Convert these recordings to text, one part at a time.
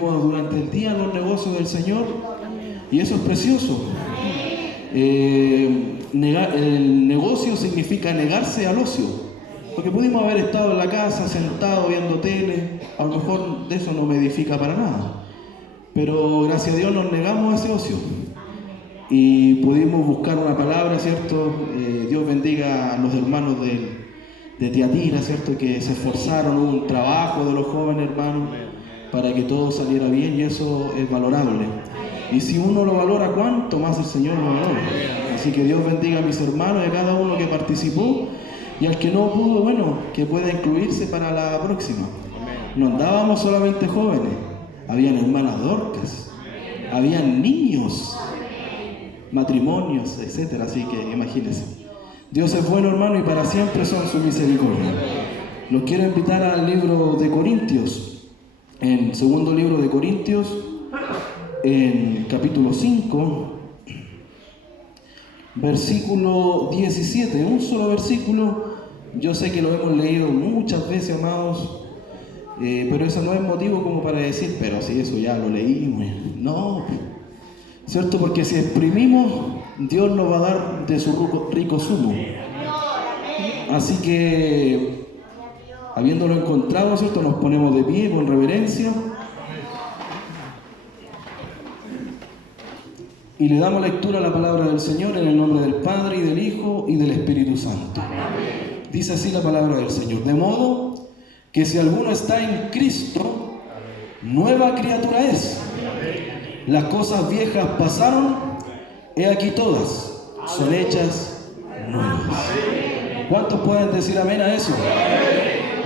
durante el día en los negocios del Señor, y eso es precioso. El negocio significa negarse al ocio, porque pudimos haber estado en la casa sentado viendo tele, a lo mejor de eso no me edifica para nada, pero gracias a Dios nos negamos a ese ocio y pudimos buscar una palabra, ¿cierto? Dios bendiga a los hermanos de Tiatira, ¿cierto? Que se esforzaron, hubo un trabajo de los jóvenes hermanos para que todo saliera bien, y eso es valorable. Y si uno lo valora, ¿cuánto más el Señor lo valora? Así que Dios bendiga a mis hermanos y a cada uno que participó, y al que no pudo, bueno, que pueda incluirse para la próxima. No andábamos solamente jóvenes, habían hermanas Dorcas, habían niños, matrimonios, etcétera. Así que imagínense. Dios es bueno, hermano, y para siempre son su misericordia. Los quiero invitar al libro de Corintios, en segundo libro de Corintios, en capítulo 5, versículo 17, un solo versículo. Yo sé que lo hemos leído muchas veces, amados, pero eso no es motivo como para decir, pero si eso ya lo leímos. No, ¿cierto? Porque si exprimimos, Dios nos va a dar de su rico zumo. Así que, habiéndolo encontrado, ¿cierto?, nos ponemos de pie con reverencia y le damos lectura a la palabra del Señor en el nombre del Padre, y del Hijo, y del Espíritu Santo. Dice así la palabra del Señor: de modo que si alguno está en Cristo, nueva criatura es. Las cosas viejas pasaron, he aquí todas son hechas nuevas. ¿Cuántos pueden decir amén a eso?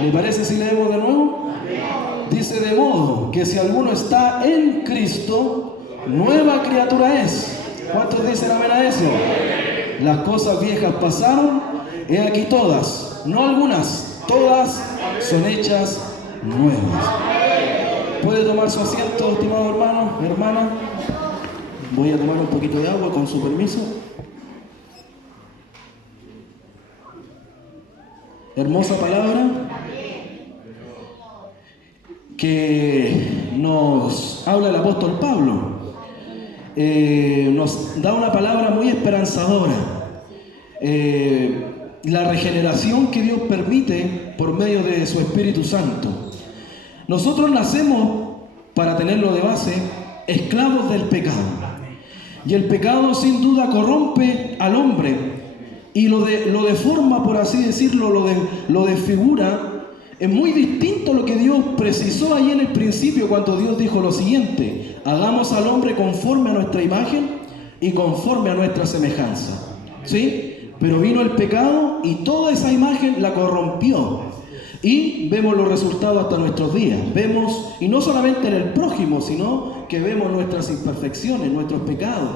¿Le parece si leemos de nuevo? Dice: de modo que si alguno está en Cristo, nueva criatura es. ¿Cuántos dicen amén a eso? Las cosas viejas pasaron, he aquí todas, no algunas, todas son hechas nuevas. ¿Puede tomar su asiento, estimado hermano, hermana? Voy a tomar un poquito de agua con su permiso. Hermosa palabra que nos habla el apóstol Pablo. Nos da una palabra muy esperanzadora. La regeneración que Dios permite por medio de su Espíritu Santo. Nosotros nacemos, para tenerlo de base, esclavos del pecado. Y el pecado sin duda corrompe al hombre y lo deforma, por así decirlo, lo desfigura. Es muy distinto a lo que Dios precisó ahí en el principio, cuando Dios dijo lo siguiente: hagamos al hombre conforme a nuestra imagen y conforme a nuestra semejanza. ¿Sí? Pero vino el pecado y toda esa imagen la corrompió. Y vemos los resultados hasta nuestros días. Vemos, y no solamente en el prójimo, sino que vemos nuestras imperfecciones, nuestros pecados.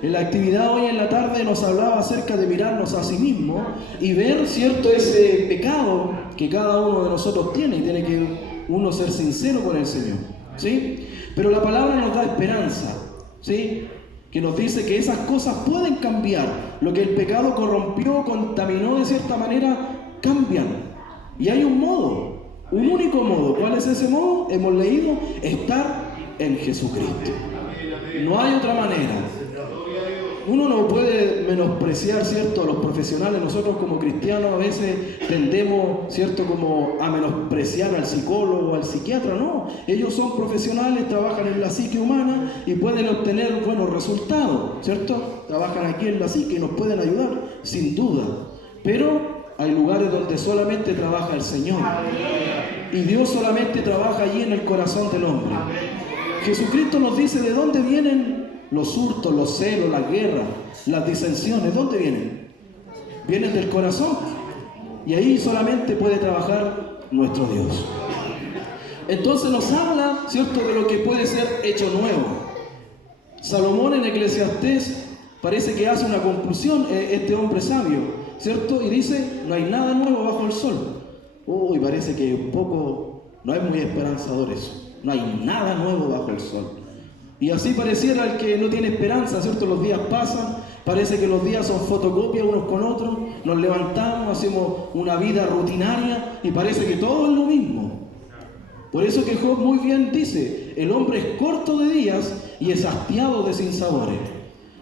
En la actividad hoy en la tarde nos hablaba acerca de mirarnos a sí mismo y ver, ¿cierto?, ese pecado que cada uno de nosotros tiene, y tiene que uno ser sincero con el Señor, ¿sí? Pero la palabra nos da esperanza, ¿sí?, que nos dice que esas cosas pueden cambiar. Lo que el pecado corrompió, contaminó de cierta manera, cambian. Y hay un modo, un único modo. ¿Cuál es ese modo? Hemos leído: estar en Jesucristo. No hay otra manera. Uno no puede menospreciar, ¿cierto?, a los profesionales. Nosotros como cristianos a veces tendemos, ¿cierto?, como a menospreciar al psicólogo, al psiquiatra. No, ellos son profesionales, trabajan en la psique humana y pueden obtener buenos resultados, ¿cierto? Trabajan aquí en la psique y nos pueden ayudar, sin duda. Pero hay lugares donde solamente trabaja el Señor. Y Dios solamente trabaja allí en el corazón del hombre. Jesucristo nos dice de dónde vienen los hurtos, los celos, las guerras, las disensiones. ¿Dónde vienen? Vienen del corazón. Y ahí solamente puede trabajar nuestro Dios. Entonces nos habla, ¿cierto?, de lo que puede ser hecho nuevo. Salomón en Eclesiastés parece que hace una conclusión, este hombre sabio, ¿cierto? Y dice: no hay nada nuevo bajo el sol. Uy, parece que un poco no es muy esperanzador eso. No hay nada nuevo bajo el sol. Y así pareciera el que no tiene esperanza, ¿cierto? Los días pasan, parece que los días son fotocopias unos con otros, nos levantamos, hacemos una vida rutinaria y parece que todo es lo mismo. Por eso que Job muy bien dice: dice, el hombre es corto de días y es hastiado de sinsabores.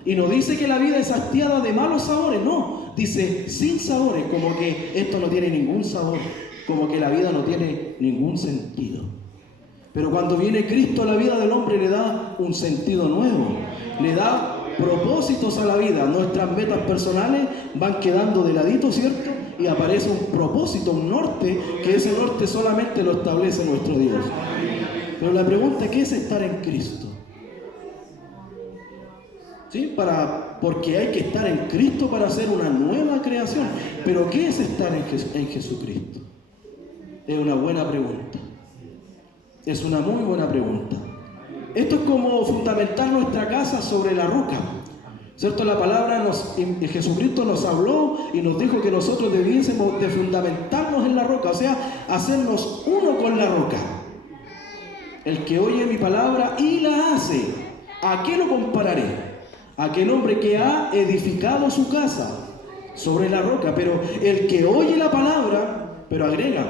Y no dice que la vida es hastiada de malos sabores, no. Dice sin sabores, como que esto no tiene ningún sabor, como que la vida no tiene ningún sentido. Pero cuando viene Cristo, la vida del hombre le da un sentido nuevo, le da propósitos a la vida. Nuestras metas personales van quedando de ladito, ¿cierto? Y aparece un propósito, un norte, que ese norte solamente lo establece nuestro Dios. Pero la pregunta, ¿qué es estar en Cristo? ¿Sí? Porque hay que estar en Cristo para hacer una nueva creación. Pero ¿qué es estar en Jesucristo? Es una buena pregunta. Es una muy buena pregunta. Esto es como fundamentar nuestra casa sobre la roca, ¿cierto? La palabra Jesucristo nos habló y nos dijo que nosotros debiésemos de fundamentarnos en la roca, o sea, hacernos uno con la roca. El que oye mi palabra y la hace, ¿a qué lo compararé? Aquel hombre que ha edificado su casa sobre la roca, pero el que oye la palabra, pero agrega,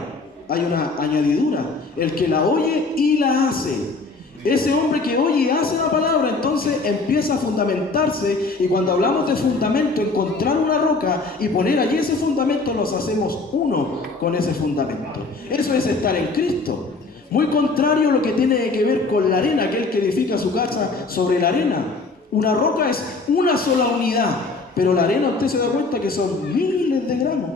hay una añadidura, el que la oye y la hace. Ese hombre que oye y hace la palabra, entonces empieza a fundamentarse, y cuando hablamos de fundamento, encontrar una roca y poner allí ese fundamento, nos hacemos uno con ese fundamento. Eso es estar en Cristo. Muy contrario a lo que tiene que ver con la arena, aquel que edifica su casa sobre la arena. Una roca es una sola unidad, pero la arena, usted se da cuenta que son miles de gramos.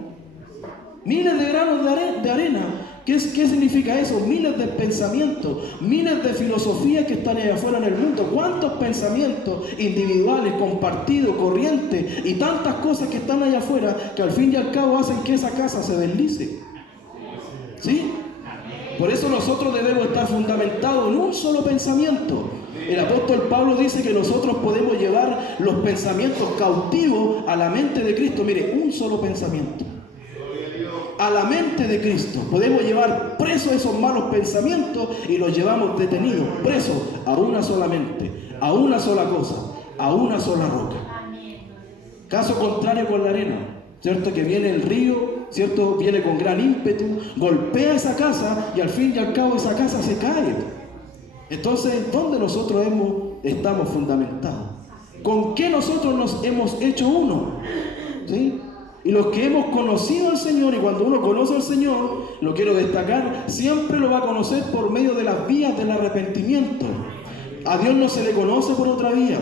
Miles de gramos de arena. ¿Qué significa eso? Miles de pensamientos, miles de filosofías que están allá afuera en el mundo. ¿Cuántos pensamientos individuales, compartidos, corrientes y tantas cosas que están allá afuera que al fin y al cabo hacen que esa casa se deslice? ¿Sí? Por eso nosotros debemos estar fundamentados en un solo pensamiento. El apóstol Pablo dice que nosotros podemos llevar los pensamientos cautivos a la mente de Cristo. Mire, un solo pensamiento. A la mente de Cristo. Podemos llevar presos esos malos pensamientos y los llevamos detenidos, presos a una sola mente, a una sola cosa, a una sola roca. Caso contrario con la arena, ¿cierto? Que viene el río, ¿cierto? Viene con gran ímpetu, golpea esa casa y al fin y al cabo esa casa se cae. Entonces, ¿dónde nosotros estamos fundamentados? ¿Con qué nosotros nos hemos hecho uno? ¿Sí? Y los que hemos conocido al Señor, y cuando uno conoce al Señor, lo quiero destacar, siempre lo va a conocer por medio de las vías del arrepentimiento. A Dios no se le conoce por otra vía.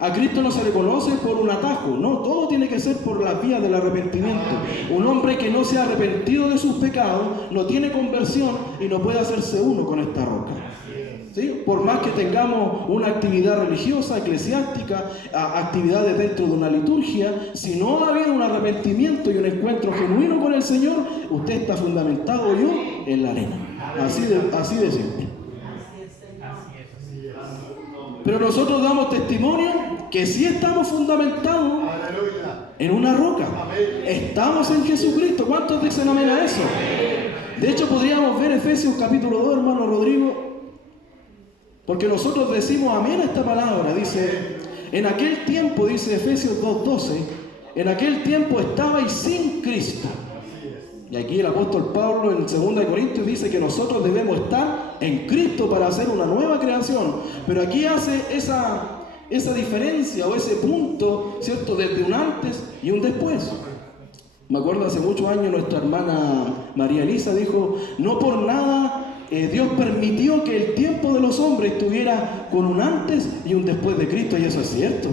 A Cristo no se le conoce por un atajo. No, todo tiene que ser por las vías del arrepentimiento. Un hombre que no se ha arrepentido de sus pecados, no tiene conversión y no puede hacerse uno con esta roca. ¿Sí? Por más que tengamos una actividad religiosa, eclesiástica, actividades dentro de una liturgia, si no ha habido un arrepentimiento y un encuentro genuino con el Señor, usted está fundamentado yo en la arena. Así de simple. Pero nosotros damos testimonio que sí estamos fundamentados en una roca. Estamos en Jesucristo. ¿Cuántos dicen amén a eso? De hecho, podríamos ver Efesios capítulo 2, hermano Rodrigo. Porque nosotros decimos amén a esta palabra. Dice, en aquel tiempo, dice Efesios 2:12, en aquel tiempo estabais sin Cristo. Y aquí el apóstol Pablo en 2 Corintios dice que nosotros debemos estar en Cristo para hacer una nueva creación. Pero aquí hace esa diferencia o ese punto, ¿cierto? Desde un antes y un después. Me acuerdo hace muchos años nuestra hermana María Elisa dijo, no por nada Dios permitió que el tiempo de los hombres estuviera con un antes y un después de Cristo, y eso es cierto.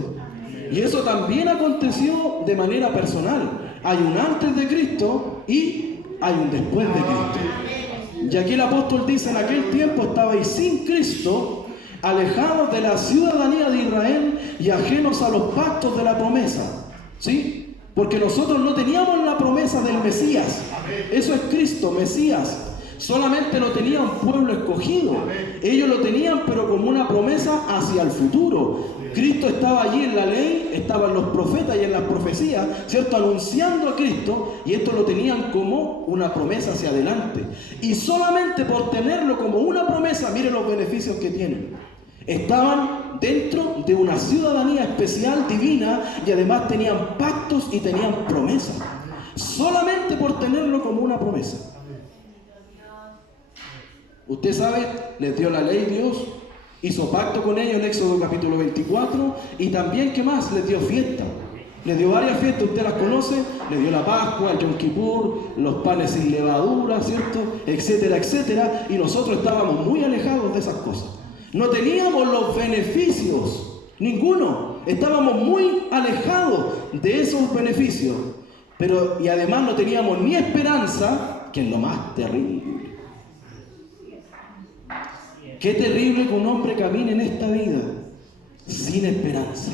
Y eso también aconteció de manera personal. Hay un antes de Cristo y hay un después de Cristo. Y aquí el apóstol dice, en aquel tiempo estabais sin Cristo, alejados de la ciudadanía de Israel y ajenos a los pactos de la promesa. ¿Sí? Porque nosotros no teníamos la promesa del Mesías. Eso es Cristo, Mesías. Solamente lo tenía un pueblo escogido. Ellos lo tenían, pero como una promesa hacia el futuro. Cristo estaba allí en la ley, estaban los profetas y en las profecías, ¿cierto? Anunciando a Cristo, y esto lo tenían como una promesa hacia adelante. Y solamente por tenerlo como una promesa, miren los beneficios que tienen. Estaban dentro de una ciudadanía especial, divina, y además tenían pactos y tenían promesas. Solamente por tenerlo como una promesa. Usted sabe, les dio la ley Dios, hizo pacto con ellos en Éxodo capítulo 24, y también, ¿qué más? Les dio fiesta. Les dio varias fiestas, usted las conoce, le dio la Pascua, el Yom Kippur, los panes sin levadura, ¿cierto? Etcétera, etcétera, y nosotros estábamos muy alejados de esas cosas. No teníamos los beneficios, ninguno, estábamos muy alejados de esos beneficios, y además no teníamos ni esperanza, que es lo más terrible. Qué terrible que un hombre camine en esta vida sin esperanza.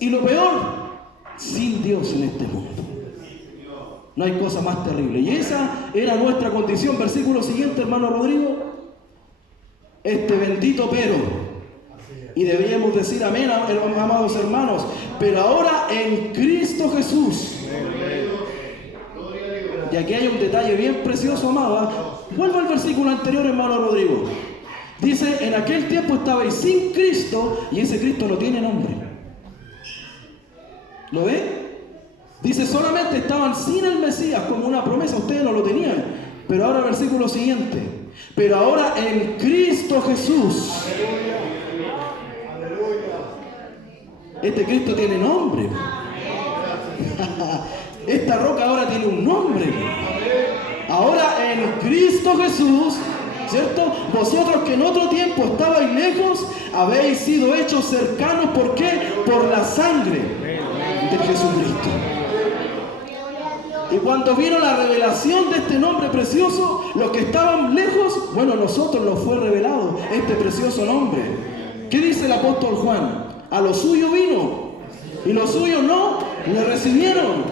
Y lo peor, sin Dios en este mundo. No hay cosa más terrible. Y esa era nuestra condición. Versículo siguiente, hermano Rodrigo. Este bendito pero. Y deberíamos decir amén, amados hermanos. Pero ahora en Cristo Jesús. Y aquí hay un detalle bien precioso, amado. Vuelvo al versículo anterior, hermano Rodrigo. Dice, en aquel tiempo estabais sin Cristo, y ese Cristo no tiene nombre. ¿Lo ve? Dice, solamente estaban sin el Mesías como una promesa, ustedes no lo tenían. Pero ahora versículo siguiente. Pero ahora en Cristo Jesús. Este Cristo tiene nombre. Esta roca ahora tiene un nombre. Ahora en Cristo Jesús, ¿cierto? Vosotros que en otro tiempo estabais lejos, habéis sido hechos cercanos. ¿Por qué? Por la sangre de Jesucristo. Y cuando vino la revelación de este nombre precioso, los que estaban lejos, bueno, a nosotros nos fue revelado este precioso nombre. ¿Qué dice el apóstol Juan? A lo suyo vino, y los suyos no le recibieron,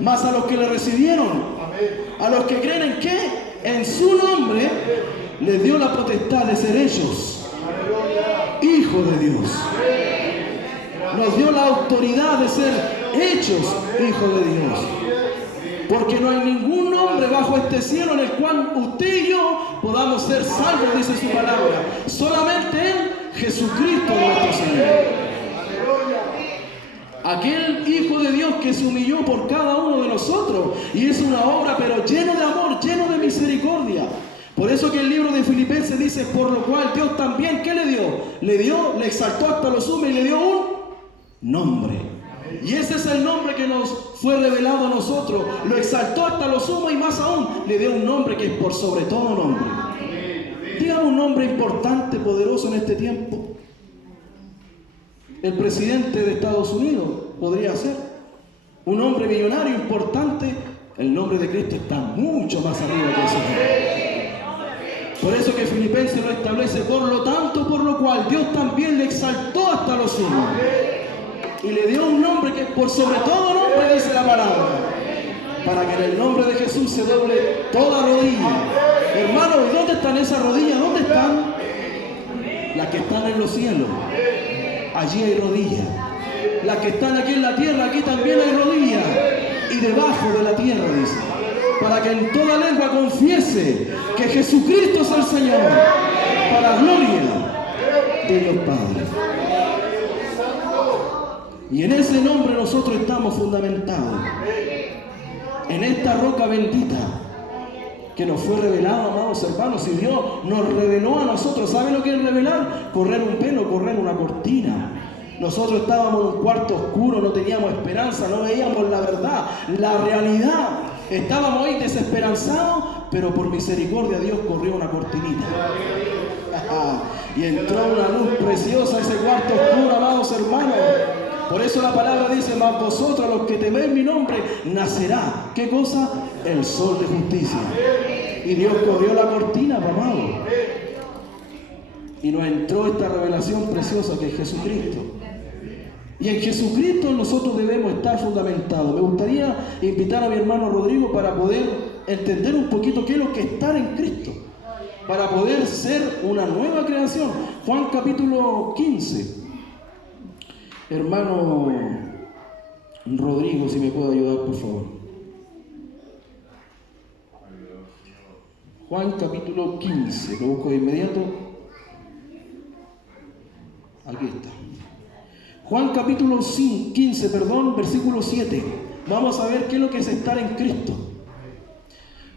mas a los que le recibieron, a los que creen en qué, en su nombre, les dio la potestad de ser hechos hijos de Dios. Nos dio la autoridad de ser hechos hijos de Dios. Porque no hay ningún nombre bajo este cielo en el cual usted y yo podamos ser salvos, dice su palabra. Solamente en Jesucristo nuestro Señor. Aquel Hijo de Dios que se humilló por cada uno de nosotros y hizo una obra pero lleno de amor, lleno de misericordia. Por eso que el libro de Filipenses dice, por lo cual Dios también, ¿qué le dio? Le exaltó hasta lo sumo y le dio un nombre. Y ese es el nombre que nos fue revelado a nosotros. Lo exaltó hasta lo sumo y más aún le dio un nombre que es por sobre todo nombre. Dígame un nombre importante, poderoso en este tiempo. El presidente de Estados Unidos podría ser. Un hombre millonario importante. El nombre de Cristo está mucho más arriba que ese nombre. Por eso que Filipenses lo establece. Por lo tanto, por lo cual Dios también le exaltó hasta lo sumo. Y le dio un nombre que por sobre todo nombre, dice la palabra, para que en el nombre de Jesús se doble toda rodilla. Hermanos, ¿y dónde están esas rodillas? ¿Dónde están? Las que están en los cielos. Allí hay rodillas. Las que están aquí en la tierra, aquí también hay rodillas. Y debajo de la tierra, dice, para que en toda lengua confiese que Jesucristo es el Señor, para gloria de Dios Padre. Y en ese nombre nosotros estamos fundamentados. En esta roca bendita que nos fue revelado, amados hermanos. Y Dios nos reveló a nosotros. ¿Sabe lo que es revelar? Correr un velo, correr una cortina. Nosotros estábamos en un cuarto oscuro, no teníamos esperanza, no veíamos la verdad, la realidad. Estábamos ahí desesperanzados, pero por misericordia Dios corrió una cortinita. Y entró una luz preciosa a ese cuarto oscuro, amados hermanos. Por eso la palabra dice, mas vosotros los que teméis mi nombre, nacerá. ¿Qué cosa? El sol de justicia. Y Dios corrió la cortina, amado. Y nos entró esta revelación preciosa que es Jesucristo. Y en Jesucristo nosotros debemos estar fundamentados. Me gustaría invitar a mi hermano Rodrigo para poder entender un poquito qué es lo que es estar en Cristo. Para poder ser una nueva creación. Juan capítulo 15. Hermano Rodrigo, si me puede ayudar, por favor. Juan capítulo 15, lo busco de inmediato. Aquí está. Juan capítulo 15, versículo 7. Vamos a ver qué es lo que es estar en Cristo.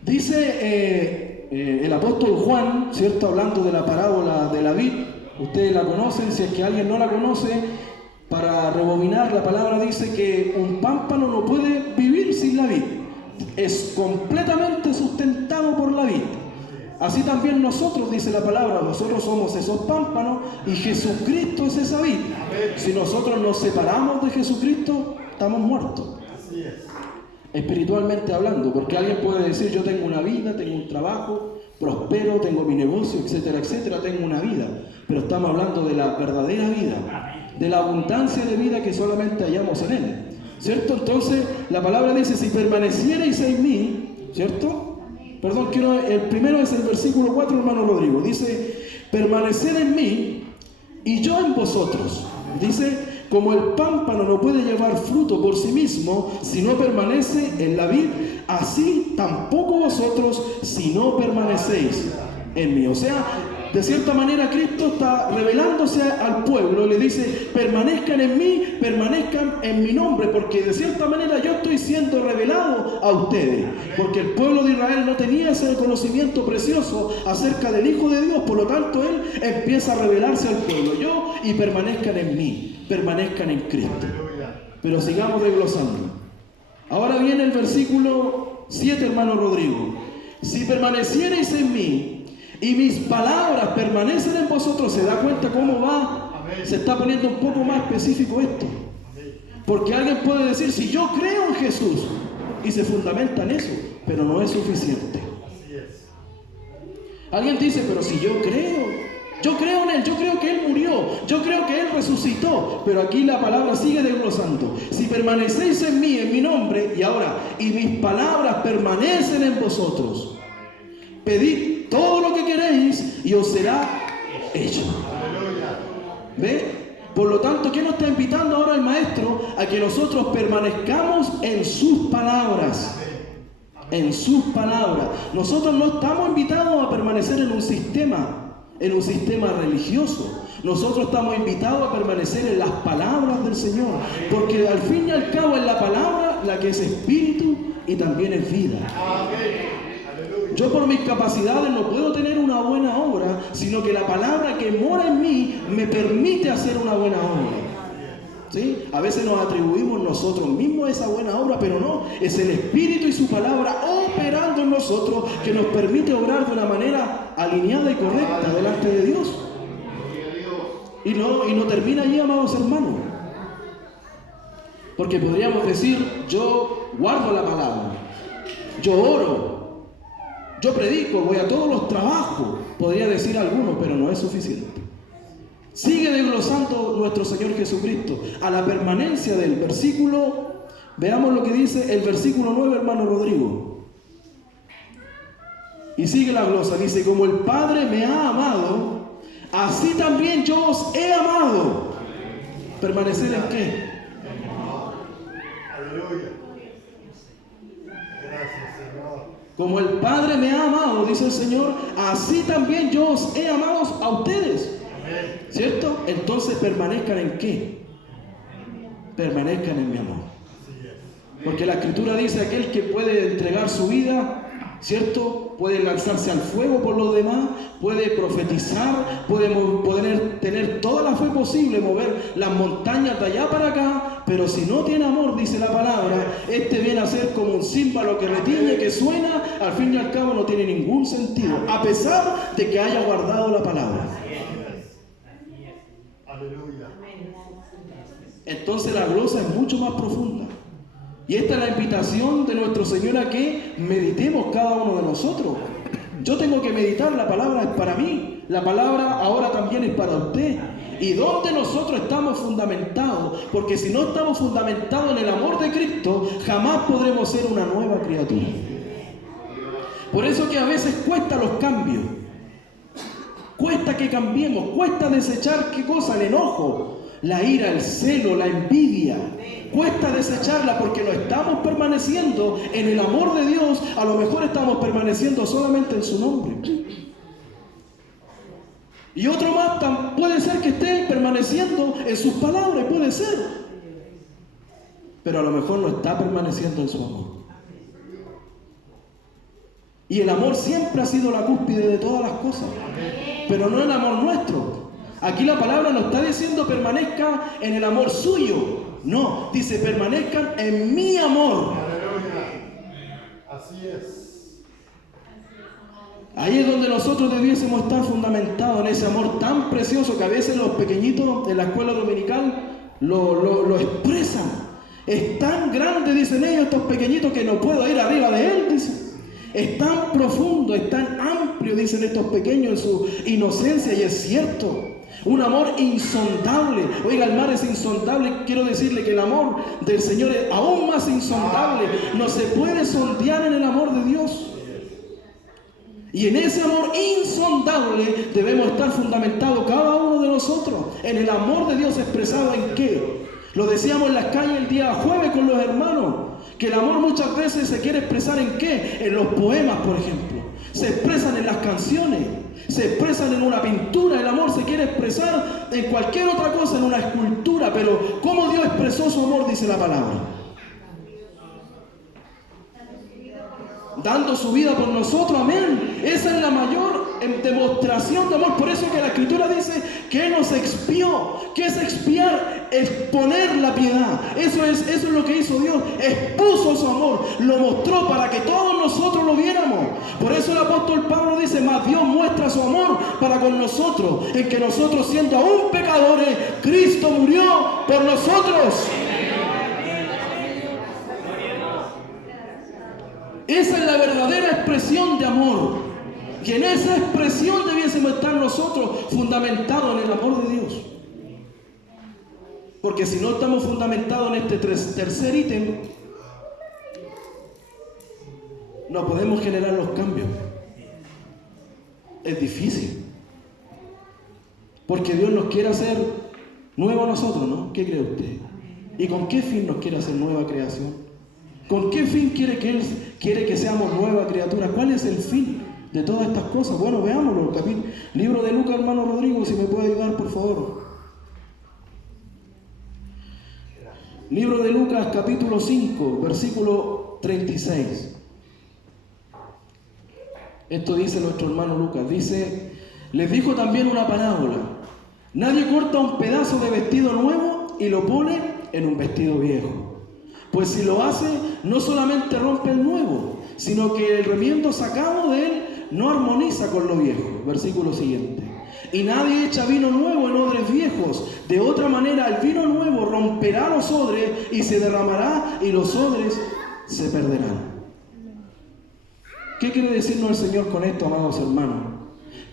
Dice el apóstol Juan, ¿cierto? Hablando de la parábola de la vid, ustedes la conocen, si es que alguien no la conoce, para rebobinar, la palabra dice que un pámpano no puede vivir sin la vid, es completamente sustentado por la vid. Así también nosotros, dice la palabra, nosotros somos esos pámpanos y Jesucristo es esa vid. Si nosotros nos separamos de Jesucristo, estamos muertos. Espiritualmente hablando, porque alguien puede decir, yo tengo una vida, tengo un trabajo, prospero, tengo mi negocio, etcétera, etcétera, tengo una vida. Pero estamos hablando de la verdadera vida, de la abundancia de vida que solamente hallamos en Él. ¿Cierto? Entonces, la palabra dice, si permanecierais en mí, ¿cierto? Perdón, el primero es el versículo 4, hermano Rodrigo. Dice, permanecer en mí y yo en vosotros. Dice, como el pámpano no puede llevar fruto por sí mismo si no permanece en la vid, así tampoco vosotros si no permanecéis en mí. O sea, de cierta manera Cristo está revelándose al pueblo, le dice, permanezcan en mí, permanezcan en mi nombre, porque de cierta manera yo estoy siendo revelado a ustedes, porque el pueblo de Israel no tenía ese conocimiento precioso acerca del Hijo de Dios, por lo tanto Él empieza a revelarse al pueblo, y permanezcan en mí, permanezcan en Cristo. Pero sigamos desglosando. Ahora viene el versículo 7, hermano Rodrigo. Si permanecierais en mí, y mis palabras permanecen en vosotros, ¿se da cuenta cómo va? Se está poniendo un poco más específico esto. Porque alguien puede decir, si yo creo en Jesús, y se fundamenta en eso, pero no es suficiente. Alguien dice, pero si yo creo en Él, yo creo que Él murió, yo creo que Él resucitó, pero aquí la palabra sigue desglosando. Si permanecéis en mí, en mi nombre, y ahora, y mis palabras permanecen en vosotros, pedid todo lo que queréis y os será hecho. ¿Ve? Por lo tanto, ¿qué nos está invitando ahora el Maestro? A que nosotros permanezcamos en sus palabras. En sus palabras. Nosotros no estamos invitados a permanecer en un sistema religioso. Nosotros estamos invitados a permanecer en las palabras del Señor. Porque al fin y al cabo es la palabra la que es espíritu y también es vida. Yo por mis capacidades no puedo tener una buena obra, sino que la palabra que mora en mí me permite hacer una buena obra. ¿Sí? A veces nos atribuimos nosotros mismos esa buena obra, pero no, es el Espíritu y su palabra operando en nosotros que nos permite obrar de una manera alineada y correcta delante de Dios. Y no termina allí, amados hermanos. Porque podríamos decir, yo guardo la palabra, yo oro, yo predico, voy a todos los trabajos, podría decir alguno, pero no es suficiente. Sigue desglosando nuestro Señor Jesucristo a la permanencia del versículo. Veamos lo que dice el versículo 9, hermano Rodrigo. Y sigue la glosa, dice, como el Padre me ha amado, así también yo os he amado. ¿Permanecer en qué? Aleluya. Gracias, Señor. Como el Padre me ha amado, dice el Señor, así también yo os he amado a ustedes. ¿Cierto? Entonces permanezcan en qué? Permanezcan en mi amor. Porque la Escritura dice, aquel que puede entregar su vida, ¿cierto? Puede lanzarse al fuego por los demás, puede profetizar, puede tener toda la fe posible, mover las montañas de allá para acá, pero si no tiene amor, dice la palabra, este viene a ser como un címbalo que retiñe, que suena, al fin y al cabo no tiene ningún sentido, a pesar de que haya guardado la palabra. Aleluya. Entonces la glosa es mucho más profunda. Y esta es la invitación de nuestro Señor a que meditemos cada uno de nosotros. Yo tengo que meditar, la palabra es para mí, la palabra ahora también es para usted. ¿Y dónde nosotros estamos fundamentados? Porque si no estamos fundamentados en el amor de Cristo, jamás podremos ser una nueva criatura. Por eso que a veces cuesta los cambios. Cuesta que cambiemos, cuesta desechar ¿qué cosa? El enojo, la ira, el celo, la envidia. Cuesta desecharla porque no estamos permaneciendo en el amor de Dios. A lo mejor estamos permaneciendo solamente en su nombre. Y otro más puede ser que esté permaneciendo en sus palabras, puede ser. Pero a lo mejor no está permaneciendo en su amor. Y el amor siempre ha sido la cúspide de todas las cosas. Pero no el amor nuestro. Aquí la palabra no está diciendo permanezca en el amor suyo. No, dice permanezcan en mi amor. Así es. Ahí es donde nosotros debiésemos estar fundamentados, en ese amor tan precioso que a veces los pequeñitos en la escuela dominical lo expresan. Es tan grande, dicen ellos, estos pequeñitos, que no puedo ir arriba de él, dicen. Es tan profundo, es tan amplio, dicen estos pequeños en su inocencia, y es cierto. Un amor insondable. Oiga, el mar es insondable. Quiero decirle que el amor del Señor es aún más insondable. No se puede sondear en el amor de Dios. Y en ese amor insondable debemos estar fundamentados cada uno de nosotros. En el amor de Dios expresado en qué. Lo decíamos en las calles el día jueves con los hermanos. Que el amor muchas veces se quiere expresar en qué. En los poemas, por ejemplo. Se expresan en las canciones. Se expresan en una pintura. El amor se quiere expresar en cualquier otra cosa, en una escultura. Pero ¿cómo Dios expresó su amor? Dice la palabra. Dando su vida por nosotros, amén. Esa es la mayor demostración de amor. Por eso que la Escritura dice que nos expió. ¿Qué es expiar? Exponer la piedad. Eso es lo que hizo Dios. Expuso su amor, lo mostró para que todos nosotros lo viéramos. Por eso el apóstol Pablo dice, más Dios muestra su amor para con nosotros, en que nosotros, siendo aún pecadores, Cristo murió por nosotros. Esa es la verdadera expresión de amor. Y en esa expresión debiésemos estar nosotros fundamentados en el amor de Dios. Porque si no estamos fundamentados en este tercer ítem, no podemos generar los cambios. Es difícil. Porque Dios nos quiere hacer nuevos a nosotros, ¿no? ¿Qué cree usted? ¿Y con qué fin nos quiere hacer nueva creación? ¿Con qué fin quiere que Él quiere que seamos nueva criatura? ¿Cuál es el fin de todas estas cosas? Bueno, veámoslo. Libro de Lucas, hermano Rodrigo, si me puede ayudar, por favor. Libro de Lucas, capítulo 5, versículo 36. Esto dice nuestro hermano Lucas. Dice, les dijo también una parábola. Nadie corta un pedazo de vestido nuevo y lo pone en un vestido viejo. Pues si lo hace, no solamente rompe el nuevo, sino que el remiendo sacado de él no armoniza con lo viejo. Versículo siguiente. Y nadie echa vino nuevo en odres viejos. De otra manera, el vino nuevo romperá los odres y se derramará y los odres se perderán. ¿Qué quiere decirnos el Señor con esto, amados hermanos?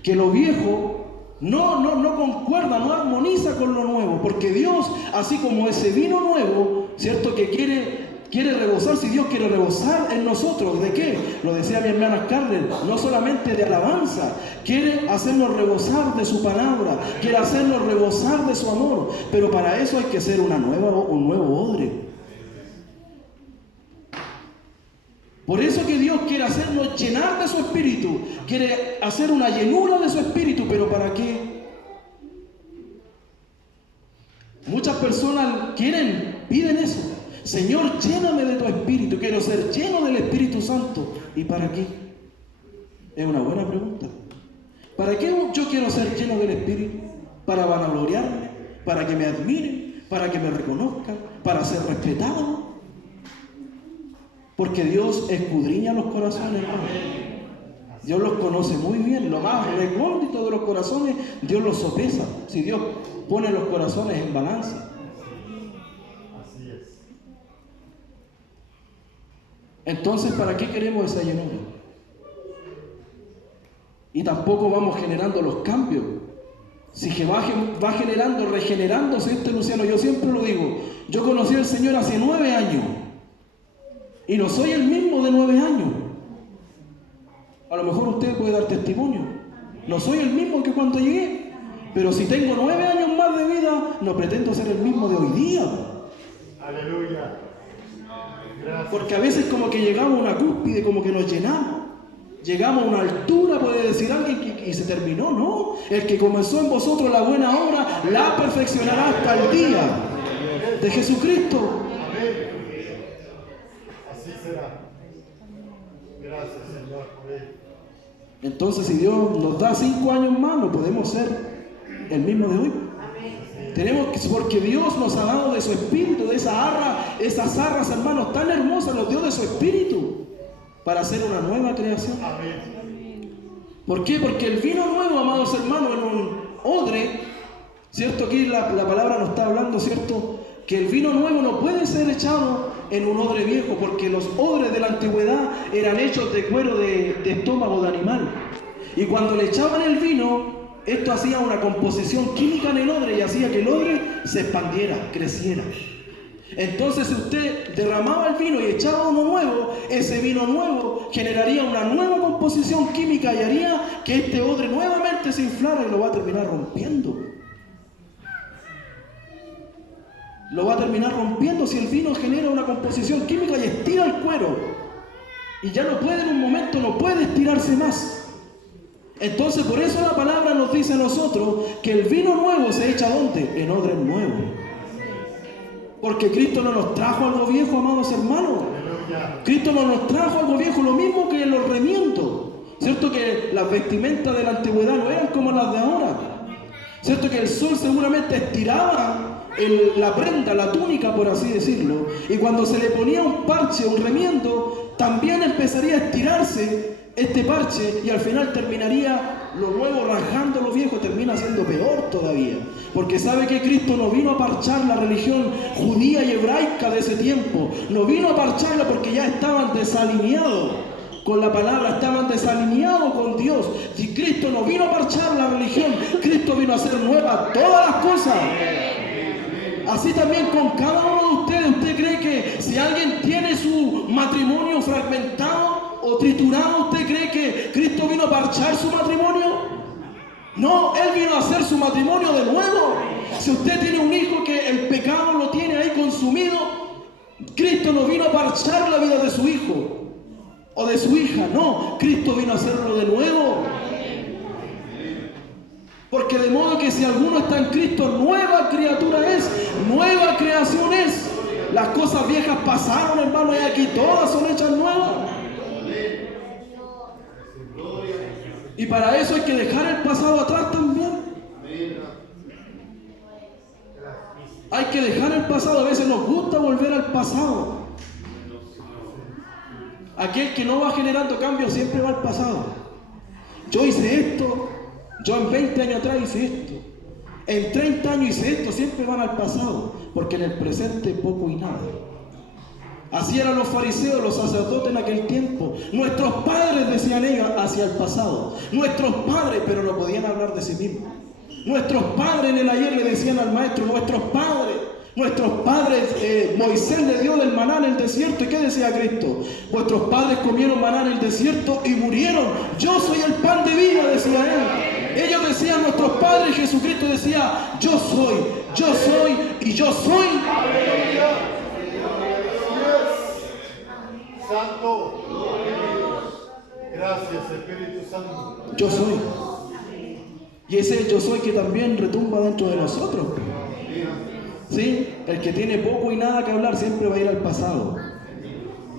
Que lo viejo no concuerda, no armoniza con lo nuevo, porque Dios, así como ese vino nuevo, ¿cierto? Que quiere rebosar, si Dios quiere rebosar en nosotros, ¿de qué? Lo decía mi hermana Carmen, no solamente de alabanza, quiere hacernos rebosar de su palabra, quiere hacernos rebosar de su amor, pero para eso hay que ser un nuevo odre. Por eso que Dios quiere hacernos llenar de su espíritu, quiere hacer una llenura de su espíritu, pero ¿para qué? Muchas personas piden eso. Señor, lléname de tu espíritu, quiero ser lleno del Espíritu Santo. ¿Y para qué? Es una buena pregunta. ¿Para qué yo quiero ser lleno del espíritu? ¿Para vanagloriarme? ¿Para que me admiren? ¿Para que me reconozcan? ¿Para ser respetado? Porque Dios escudriña los corazones, hermano. Dios los conoce muy bien. Lo más recóndito de los corazones, Dios los sopesa. Si Dios pone los corazones en balanza. Así es. Entonces, ¿para qué queremos esa llenura? Y tampoco vamos generando los cambios. Si que va generando, regenerándose Luciano, yo siempre lo digo, yo conocí al Señor hace 9 años. Y no soy el mismo de 9 años. A lo mejor usted puede dar testimonio. No soy el mismo que cuando llegué. Pero si tengo 9 años más de vida, no pretendo ser el mismo de hoy día. Aleluya. Gracias. Porque a veces como que llegamos a una cúspide, como que nos llenamos. Llegamos a una altura, puede decir alguien, y se terminó, ¿no? El que comenzó en vosotros la buena obra, la perfeccionará hasta el día de Jesucristo. Así será. Gracias, Señor, por él. Entonces, si Dios nos da 5 años más, no podemos ser el mismo de hoy. Tenemos que, porque Dios nos ha dado de su espíritu, de esas arras, hermanos, tan hermosas, nos dio de su espíritu para hacer una nueva creación. Amén. ¿Por qué? Porque el vino nuevo, amados hermanos, en un odre, ¿cierto? Aquí la palabra nos está hablando, ¿cierto? Que el vino nuevo no puede ser echado en un odre viejo, porque los odres de la antigüedad eran hechos de cuero de estómago de animal. Y cuando le echaban el vino, esto hacía una composición química en el odre y hacía que el odre se expandiera, creciera. Entonces, si usted derramaba el vino y echaba uno nuevo, ese vino nuevo generaría una nueva composición química y haría que este odre nuevamente se inflara y lo va a terminar rompiendo. Lo va a terminar rompiendo si el vino genera una composición química y estira el cuero. Y ya no puede, en un momento no puede estirarse más. Entonces, por eso la palabra nos dice a nosotros que el vino nuevo se echa ¿dónde? En odres nuevos. Porque Cristo no nos trajo algo viejo, amados hermanos. Cristo no nos trajo algo viejo, lo mismo que los remiendos. ¿Cierto que las vestimentas de la antigüedad no eran como las de ahora? ¿Cierto que el sol seguramente estiraba la prenda, la túnica, por así decirlo? Y cuando se le ponía un parche, un remiendo, también empezaría a estirarse este parche y al final terminaría lo nuevo rajando lo viejo, termina siendo peor todavía. Porque sabe que Cristo no vino a parchar la religión judía y hebraica de ese tiempo. No vino a parcharla porque ya estaban desalineados con la palabra, estaban desalineados con Dios. Si Cristo no vino a parchar la religión, Cristo vino a hacer nuevas todas las cosas. Así también con cada uno de ustedes. ¿Usted cree que si alguien tiene su matrimonio fragmentado o triturado, usted cree que Cristo vino a parchar su matrimonio? No, Él vino a hacer su matrimonio de nuevo. Si usted tiene un hijo que el pecado lo tiene ahí consumido, Cristo no vino a parchar la vida de su hijo o de su hija, no, Cristo vino a hacerlo de nuevo. Porque de modo que si alguno está en Cristo, nueva criatura es, nueva creación es. Las cosas viejas pasaron, hermano, y aquí todas son hechas nuevas. Y para eso hay que dejar el pasado atrás también. Hay que dejar el pasado. A veces nos gusta volver al pasado. Aquel que no va generando cambios siempre va al pasado. Yo hice esto. Yo en 20 años atrás hice esto. En 30 años hice esto. Siempre van al pasado. Porque en el presente poco y nada. Así eran los fariseos, los sacerdotes en aquel tiempo. Nuestros padres, decían ellos, hacia el pasado. Nuestros padres, pero no podían hablar de sí mismos. Nuestros padres en el ayer le decían al maestro, nuestros padres, Moisés le dio del maná en el desierto. ¿Y qué decía Cristo? Vuestros padres comieron maná en el desierto y murieron. Yo soy el pan de vida, decía él. Ellos decían nuestros padres, Jesucristo decía, yo soy y yo soy. Santo, gracias Espíritu Santo. Yo soy. Y ese yo soy que también retumba dentro de nosotros. ¿Sí? El que tiene poco y nada que hablar siempre va a ir al pasado.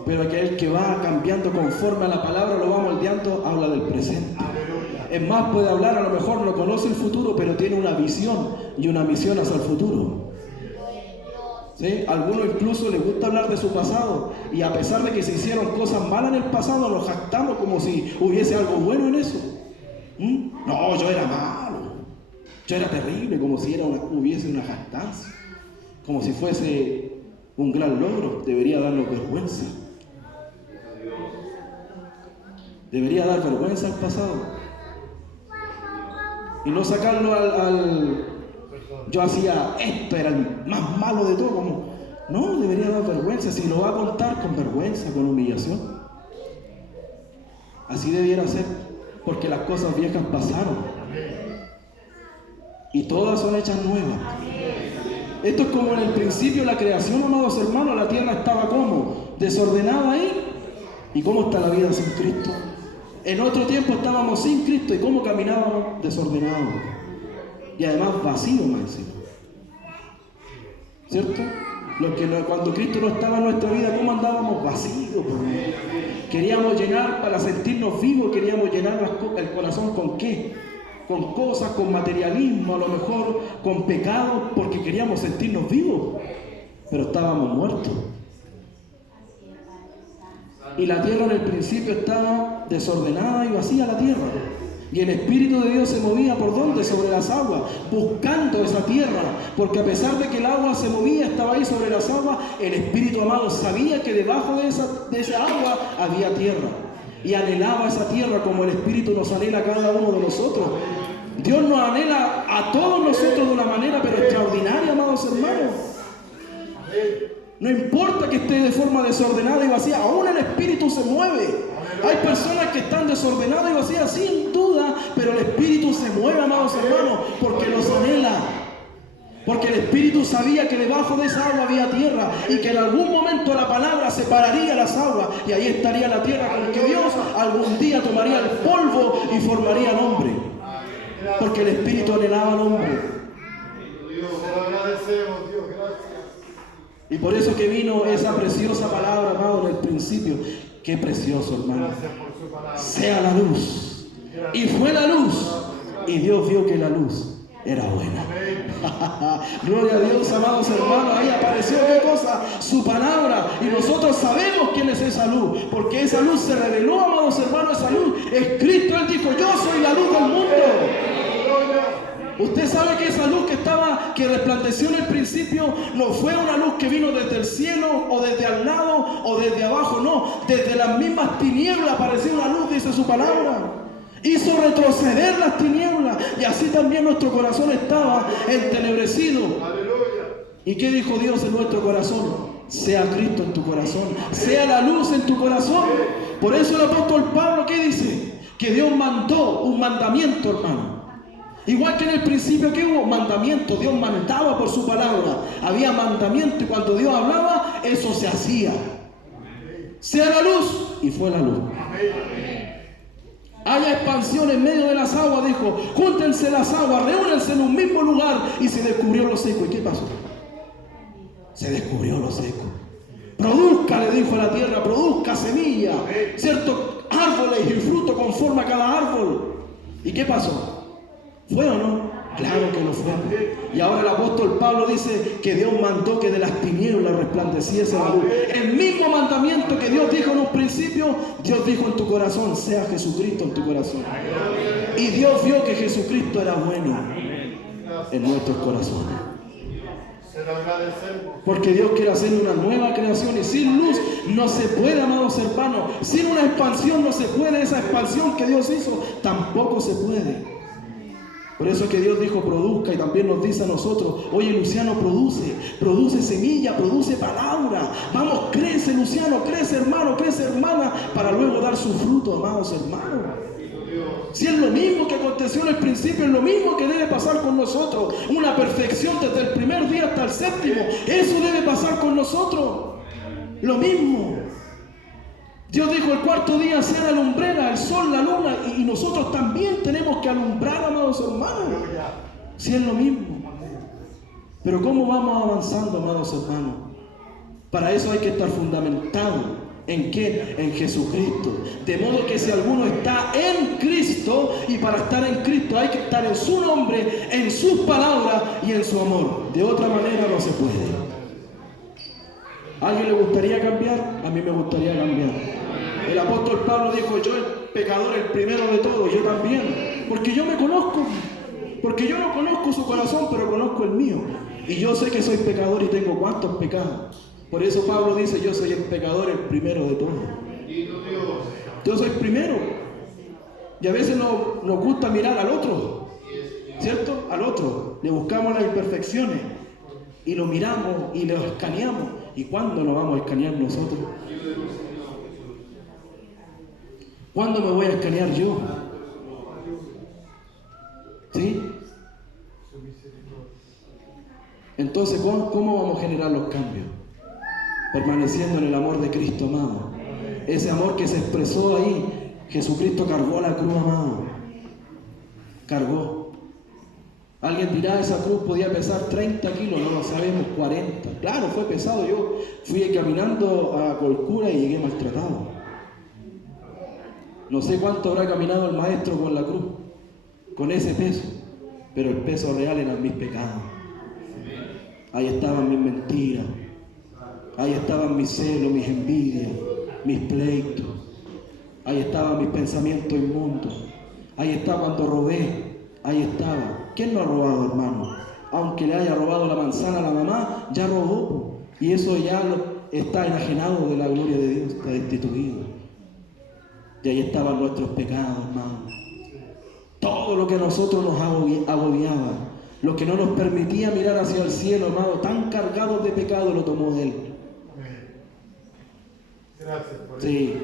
Pero aquel que va cambiando conforme a la palabra, lo va moldeando, habla del presente. Es más, puede hablar, a lo mejor no conoce el futuro, pero tiene una visión y una misión hacia el futuro. ¿Sí? A algunos incluso les gusta hablar de su pasado y a pesar de que se hicieron cosas malas en el pasado, nos jactamos como si hubiese algo bueno en eso. No, yo era malo, yo era terrible, como si hubiese una jactancia, como si fuese un gran logro. Debería darnos vergüenza. Debería dar vergüenza al pasado y no sacarlo al yo hacía esto, era el más malo de todo. Como, no, debería dar vergüenza. Si lo va a contar, con vergüenza, con humillación. Así debiera ser, porque las cosas viejas pasaron y todas son hechas nuevas. Esto es como en el principio la creación, amados hermanos. La tierra estaba como desordenada ahí. ¿Y cómo está la vida sin Cristo? En otro tiempo estábamos sin Cristo y cómo caminábamos desordenados. Y además vacío más encima. ¿Cierto? Cuando Cristo no estaba en nuestra vida, ¿cómo andábamos? Vacíos. Queríamos llenar, para sentirnos vivos, queríamos llenar el corazón ¿con qué? Con cosas, con materialismo, a lo mejor con pecados, porque queríamos sentirnos vivos, pero estábamos muertos. Y la tierra en el principio estaba desordenada y vacía la tierra. Y el Espíritu de Dios se movía ¿por dónde? Sobre las aguas, buscando esa tierra. Porque a pesar de que el agua se movía, estaba ahí sobre las aguas, el Espíritu amado sabía que debajo de esa agua había tierra. Y anhelaba esa tierra como el Espíritu nos anhela a cada uno de nosotros. Dios nos anhela a todos nosotros de una manera pero extraordinaria, amados hermanos. No importa que esté de forma desordenada y vacía, aún el Espíritu se mueve. Hay personas que están desordenadas y vacías sin duda, pero el Espíritu se mueve, amados hermanos, porque los anhela. Porque el Espíritu sabía que debajo de esa agua había tierra y que en algún momento la palabra separaría las aguas y ahí estaría la tierra, con que Dios algún día tomaría el polvo y formaría al hombre. Porque el Espíritu anhelaba al hombre. Dios, te lo agradecemos, Dios, gracias. Y por eso que vino esa preciosa palabra, amado, en el principio. Qué precioso, hermano. Gracias por su palabra. Sea la luz. Y fue la luz. Y Dios vio que la luz era buena. Gloria a Dios, amados hermanos. Ahí apareció qué cosa, su palabra. Y nosotros sabemos quién es esa luz, porque esa luz se reveló, amados hermanos. Esa luz es Cristo. Él dijo: yo soy la luz del mundo. Usted sabe que esa luz que resplandeció en el principio no fue una luz que vino desde el cielo o desde al lado o desde abajo, no, desde las mismas tinieblas apareció una luz, dice su palabra. Hizo retroceder las tinieblas y así también nuestro corazón estaba entenebrecido. ¿Y qué dijo Dios en nuestro corazón? Sea Cristo en tu corazón, sea la luz en tu corazón. Por eso el apóstol Pablo, ¿qué dice? Que Dios mandó un mandamiento, hermano. Igual que en el principio que hubo mandamiento, Dios mandaba por su palabra. Había mandamiento y cuando Dios hablaba, eso se hacía. Sea la luz, y fue la luz. Haya expansión en medio de las aguas, dijo. Júntense las aguas, reúnense en un mismo lugar. Y se descubrió lo seco. ¿Y qué pasó? Se descubrió lo seco. Produzca, le dijo a la tierra, produzca semilla, ciertos árboles y fruto conforme a cada árbol. ¿Y qué pasó? ¿Fue o no? Claro que lo fue. Y ahora el apóstol Pablo dice que Dios mandó que de las tinieblas resplandeciese la luz. El mismo mandamiento que Dios dijo en un principio, Dios dijo en tu corazón: sea Jesucristo en tu corazón. Y Dios vio que Jesucristo era bueno en nuestros corazones. Porque Dios quiere hacer una nueva creación y sin luz no se puede, amados hermanos. Sin una expansión no se puede. Esa expansión que Dios hizo tampoco se puede. Por eso es que Dios dijo: produzca, y también nos dice a nosotros: oye, Luciano, produce semilla, produce palabra. Vamos, crece, Luciano, crece, hermano, crece, hermana, para luego dar su fruto, amados hermanos. Si es lo mismo que aconteció en el principio, es lo mismo que debe pasar con nosotros. Una perfección desde el primer día hasta el séptimo. Eso debe pasar con nosotros. Lo mismo. Dios dijo: el cuarto día sea la lumbrera, el sol, la luna, y nosotros también tenemos que alumbrar, amados hermanos. Si es lo mismo. Pero ¿cómo vamos avanzando, amados hermanos? Para eso hay que estar fundamentado. ¿En qué? En Jesucristo. De modo que si alguno está en Cristo, y para estar en Cristo hay que estar en su nombre, en sus palabras y en su amor. De otra manera no se puede. ¿A alguien le gustaría cambiar? A mí me gustaría cambiar. El apóstol Pablo dijo: yo el pecador, el primero de todos, yo también. Porque yo me conozco. Porque yo no conozco su corazón, pero conozco el mío. Y yo sé que soy pecador y tengo cuántos pecados. Por eso Pablo dice: yo soy el pecador, el primero de todos. Yo soy primero. Y a veces nos gusta mirar al otro, ¿cierto? Al otro. Le buscamos las imperfecciones. Y lo miramos y lo escaneamos. ¿Y cuándo nos vamos a escanear nosotros? ¿Cuándo me voy a escanear yo? ¿Sí? Entonces, ¿cómo vamos a generar los cambios? Permaneciendo en el amor de Cristo, amado. Ese amor que se expresó ahí. Jesucristo cargó la cruz, amado. Cargó. Alguien dirá, esa cruz podía pesar 30 kilos, no lo sabemos, 40. Claro, fue pesado. Yo fui caminando a Colcura y llegué maltratado. No sé cuánto habrá caminado el maestro con la cruz, con ese peso, pero el peso real eran mis pecados. Ahí estaban mis mentiras, ahí estaban mis celos, mis envidias, mis pleitos, ahí estaban mis pensamientos inmundos, ahí estaba cuando robé, ahí estaba. ¿Quién no ha robado, hermano? Aunque le haya robado la manzana a la mamá, ya robó, y eso ya está enajenado de la gloria de Dios, está destituido. Y ahí estaban nuestros pecados, hermano. Todo lo que a nosotros nos agobiaba, lo que no nos permitía mirar hacia el cielo, hermano, tan cargados de pecado, lo tomó Él. Gracias por Sí,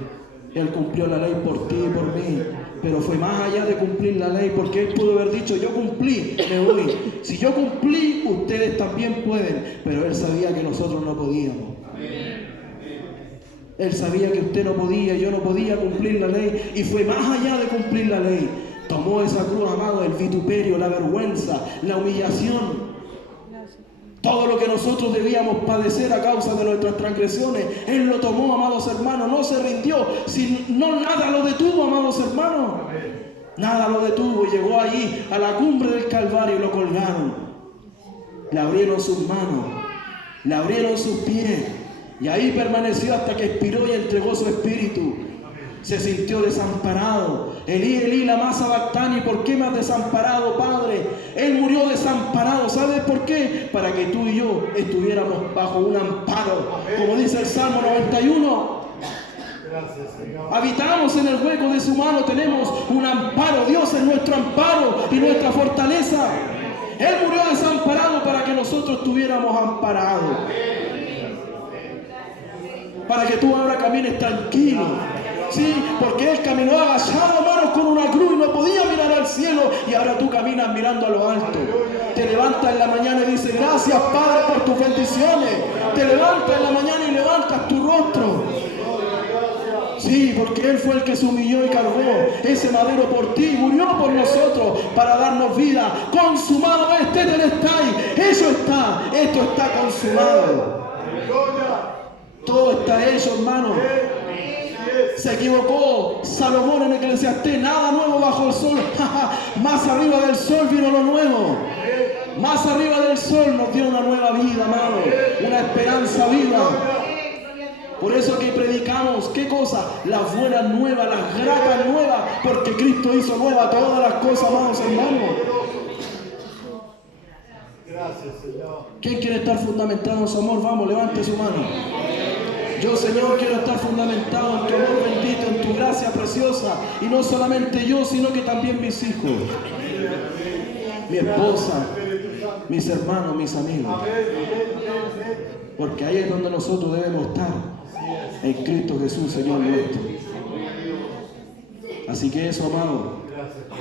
Él cumplió la ley por ti y por mí, pero fue más allá de cumplir la ley, porque Él pudo haber dicho, yo cumplí, me voy. Si yo cumplí, ustedes también pueden, pero Él sabía que nosotros no podíamos. Él sabía que usted no podía, yo no podía cumplir la ley, y fue más allá de cumplir la ley. Tomó esa cruz, amado, el vituperio, la vergüenza, la humillación. Todo lo que nosotros debíamos padecer a causa de nuestras transgresiones, Él lo tomó, amados hermanos, no se rindió, no nada lo detuvo, amados hermanos. Nada lo detuvo, y llegó allí a la cumbre del Calvario y lo colgaron. Le abrieron sus manos, le abrieron sus pies, y ahí permaneció hasta que expiró y entregó su espíritu. Se sintió desamparado. Elí, Elí, lama sabactani, ¿por qué me has desamparado, Padre? Él murió desamparado. ¿Sabes por qué? Para que tú y yo estuviéramos bajo un amparo. Como dice el Salmo 91. Gracias, Señor. Habitamos en el hueco de su mano, tenemos un amparo. Dios es nuestro amparo y nuestra fortaleza. Él murió desamparado para que nosotros estuviéramos amparados. Para que tú ahora camines tranquilo. Sí, porque Él caminó agachado, hermanos, con una cruz y no podía mirar al cielo, y ahora tú caminas mirando a lo alto. Te levantas en la mañana y dices, gracias, Padre, por tus bendiciones. Te levantas en la mañana y levantas tu rostro. Sí, porque Él fue el que se humilló y cargó ese madero por ti, murió por nosotros para darnos vida. Consumado es tetelestai. Eso está, esto está consumado. Todo está hecho, hermano. Se equivocó Salomón en Eclesiastés, nada nuevo bajo el sol. Más arriba del sol vino lo nuevo. Más arriba del sol nos dio una nueva vida, amado, una esperanza viva. Por eso que predicamos, ¿qué cosa? Las buenas nuevas, las gratas nuevas, porque Cristo hizo nueva todas las cosas, amados hermanos. Gracias, Señor. ¿Quién quiere estar fundamentado en su amor? Vamos, levante su mano. Yo, Señor, quiero estar fundamentado en tu amor bendito, en tu gracia preciosa. Y no solamente yo, sino que también mis hijos, mi esposa, mis hermanos, mis amigos. Porque ahí es donde nosotros debemos estar, en Cristo Jesús, Señor nuestro. Así que eso, amado,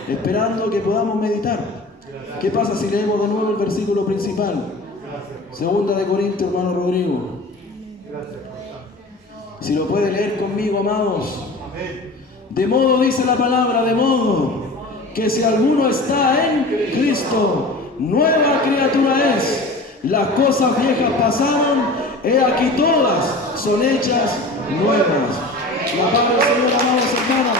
esperando que podamos meditar. ¿Qué pasa si leemos de nuevo el versículo principal? Segunda de Corintios, hermano Rodrigo. Si lo puede leer conmigo, amados. De modo, dice la palabra, de modo que si alguno está en Cristo, nueva criatura es. Las cosas viejas pasaron, he aquí todas son hechas nuevas. La palabra del Señor, amados hermanos.